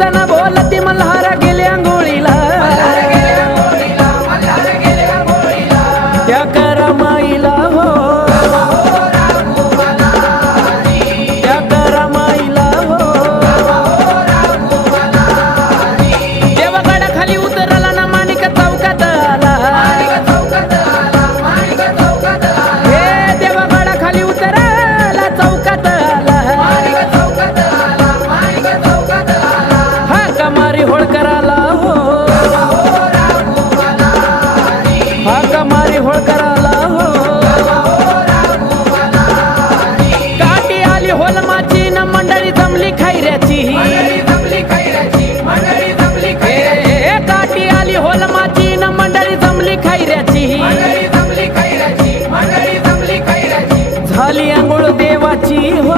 जण बोलती मल्हार गेले अंघोळीला त्या करमाईला हो त्या करमाईला हो देवगडाखाली उतरला ना माणिक चौकात आला हे देवगडाखाली उतरला चौकात आला हा कमारी होळकराला हो हा कमारी होळकराला हो काठी आली होलमाची न मंडळी जमली खैऱ्याची काठी आली होलमाची न मंडळी जमली खैऱ्याची झाली अंघोळ देवाची हो